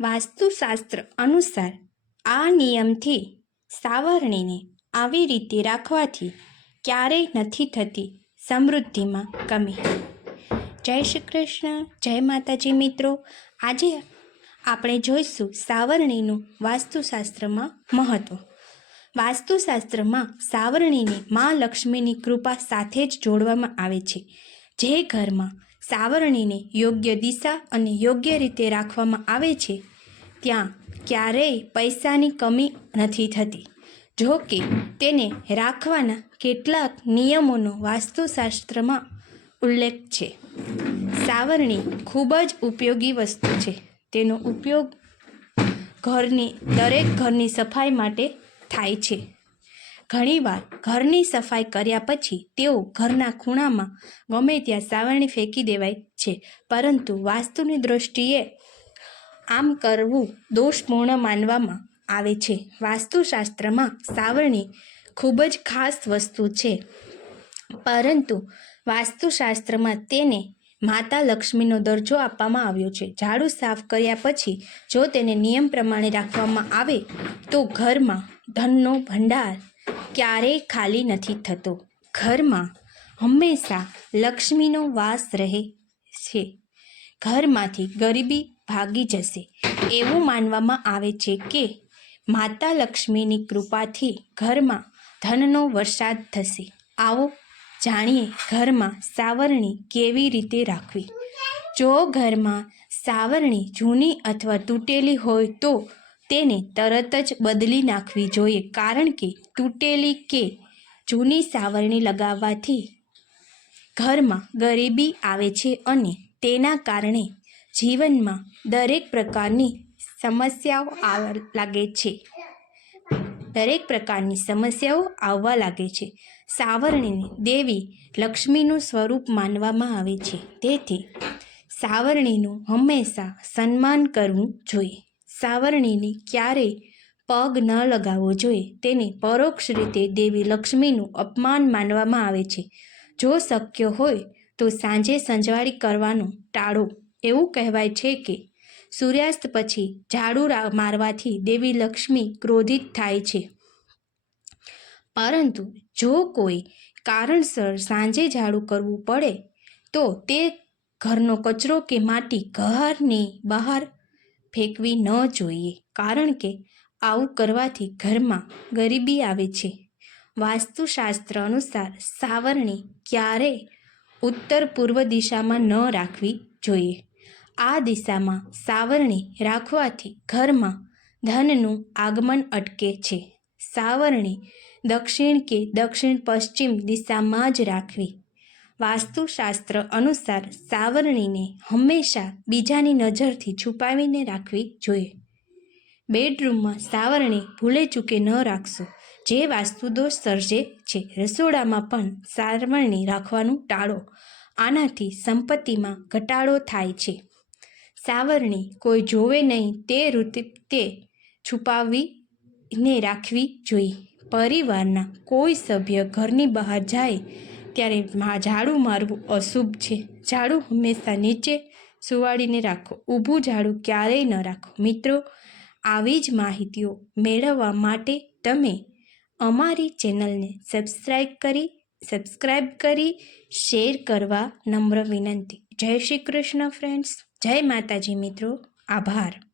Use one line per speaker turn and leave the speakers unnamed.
વાસ્તુશાસ્ત્ર અનુસાર આ નિયમથી સાવરણીને આવી રીતે રાખવાથી ક્યારેય નથી થતી સમૃદ્ધિમાં કમી. જય શ્રી કૃષ્ણ. જય માતાજી મિત્રો. આજે આપણે જોઈશું સાવરણીનું વાસ્તુશાસ્ત્રમાં મહત્ત્વ વાસ્તુશાસ્ત્રમાં સાવરણીને મા લક્ષ્મીની કૃપા સાથે જ જોડવામાં આવે છે. જે ઘરમાં સાવરણીને યોગ્ય દિશા અને યોગ્ય રીતે રાખવામાં આવે છે, ત્યાં ક્યારેય પૈસાની કમી નથી થતી. જો કે, તેને રાખવાના કેટલાક નિયમોનો વાસ્તુશાસ્ત્રમાં ઉલ્લેખ છે. સાવરણી ખૂબ જ ઉપયોગી વસ્તુ છે. તેનો ઉપયોગ ઘરની દરેક ઘરની સફાઈ માટે થાય છે. ઘણીવાર ઘરની સફાઈ કર્યા પછી તેઓ ઘરના ખૂણામાં ગમે ત્યાં સાવરણી ફેંકી દેવાય છે. પરંતુ વાસ્તુની દૃષ્ટિએ આમ કરવું દોષપૂર્ણ માનવામાં આવે છે. વાસ્તુશાસ્ત્રમાં સાવરણી ખૂબ જ ખાસ વસ્તુ છે. પરંતુ વાસ્તુશાસ્ત્રમાં તેને માતા લક્ષ્મીનો દરજ્જો આપવામાં આવ્યો છે. ઝાડુ સાફ કર્યા પછી જો તેને નિયમ પ્રમાણે રાખવામાં આવે તો ઘરમાં ધનનો ભંડાર ક્યારેય ખાલી નથી થતો. ઘરમાં હંમેશા લક્ષ્મીનો વાસ રહે છે. ઘરમાંથી ગરીબી ભાગી જશે. એવું માનવામાં આવે છે કે માતા લક્ષ્મીની કૃપાથી ઘરમાં ધનનો વરસાદ થશે. આવો જાણીએ ઘરમાં સાવરણી કેવી રીતે રાખવી? જો ઘરમાં સાવરણી જૂની અથવા તૂટેલી હોય તો તેને તરત જ બદલી નાખવી જોઈએ કારણ કે તૂટેલી કે જૂની સાવરણી લગાવવાથી ઘરમાં ગરીબી આવે છે અને તેના કારણે જીવનમાં દરેક પ્રકારની સમસ્યાઓ આવવા લાગે છે. દરેક પ્રકારની સમસ્યાઓ આવવા લાગે છે. સાવરણીને દેવી લક્ષ્મીનું સ્વરૂપ માનવામાં આવે છે. તેથી સાવરણીનું હંમેશા સન્માન કરવું જોઈએ. સાવરણીને ક્યારેય પગ ન લગાવવો જોઈએ. તેને પરોક્ષ રીતે દેવી લક્ષ્મીનું અપમાન માનવામાં આવે છે. જો શક્ય હોય તો સાંજે સંજવાળી કરવાનું ટાળો. એવું કહેવાય છે કે સૂર્યાસ્ત પછી ઝાડુ મારવાથી દેવી લક્ષ્મી ક્રોધિત થાય છે. પરંતુ જો કોઈ કારણસર સાંજે ઝાડુ કરવું પડે તો તે ઘરનો કચરો કે માટી ઘરની બહાર ફેંકવી ન જોઈએ કારણ કે આવું કરવાથી ઘરમાં ગરીબી આવે છે. વાસ્તુશાસ્ત્ર અનુસાર સાવરણી ક્યારેય ઉત્તર પૂર્વ દિશામાં ન રાખવી જોઈએ. આ દિશામાં સાવરણી રાખવાથી ઘરમાં ધનનું આગમન અટકે છે. સાવરણી દક્ષિણ કે દક્ષિણ પશ્ચિમ દિશામાં જ રાખવી વાસ્તુશાસ્ત્ર અનુસાર સાવરણીને હંમેશા બીજાની નજરથી છુપાવીને રાખવી જોઈએ. બેડરૂમમાં સાવરણી ભૂલે ચૂકે ન રાખશો. જે વાસ્તુદોષ સર્જે છે, રસોડામાં પણ સાવરણી રાખવાનું ટાળો. આનાથી સંપત્તિમાં ઘટાડો થાય છે. સાવરણી કોઈ જોવે નહીં તે રીતે છુપાવીને રાખવી જોઈએ. પરિવારના કોઈ સભ્ય ઘરની બહાર જાય ત્યારે મા ઝાડુ મારવું અશુભ છે. ઝાડુ હંમેશા નીચે સુવાડીને રાખો. ઊભું ઝાડુ ક્યારેય ન રાખો. મિત્રો, આવી જ માહિતીઓ મેળવવા માટે તમે અમારી ચેનલને સબસ્ક્રાઈબ કરી સબસ્ક્રાઈબ કરી, શેર કરવા નમ્ર વિનંતી. જય શ્રી કૃષ્ણ ફ્રેન્ડ્સ જય માતાજી મિત્રો. આભાર.